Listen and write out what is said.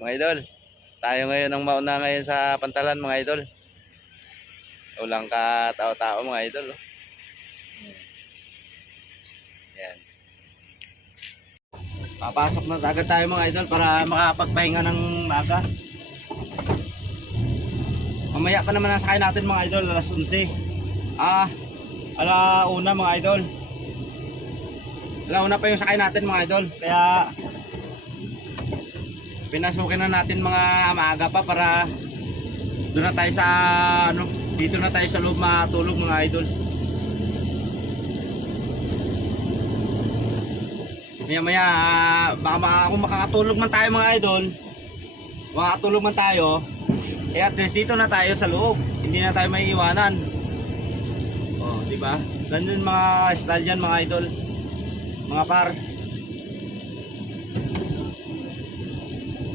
mga idol. Tayo ngayon ang mauna ngayon sa pantalan mga idol. Walang katao-tao mga idol. Oh. Yan. Papasok na agad tayo mga idol para makapagpahinga ng maga. Mamaya pa naman nasakay natin mga idol, alas 11. Alauna mga idol. Alauna pa yung sakay natin mga idol. Kaya pinasukin na natin mga maaga pa para doon na tayo sa dito na tayo sa loob matulog mga idol. Maya baka kung makakatulog man tayo mga idol, makakatulog man tayo, eh at least dito na tayo sa loob, hindi na tayo maiiwanan. Oh, di ba? Ganun mga style yan mga idol, mga par.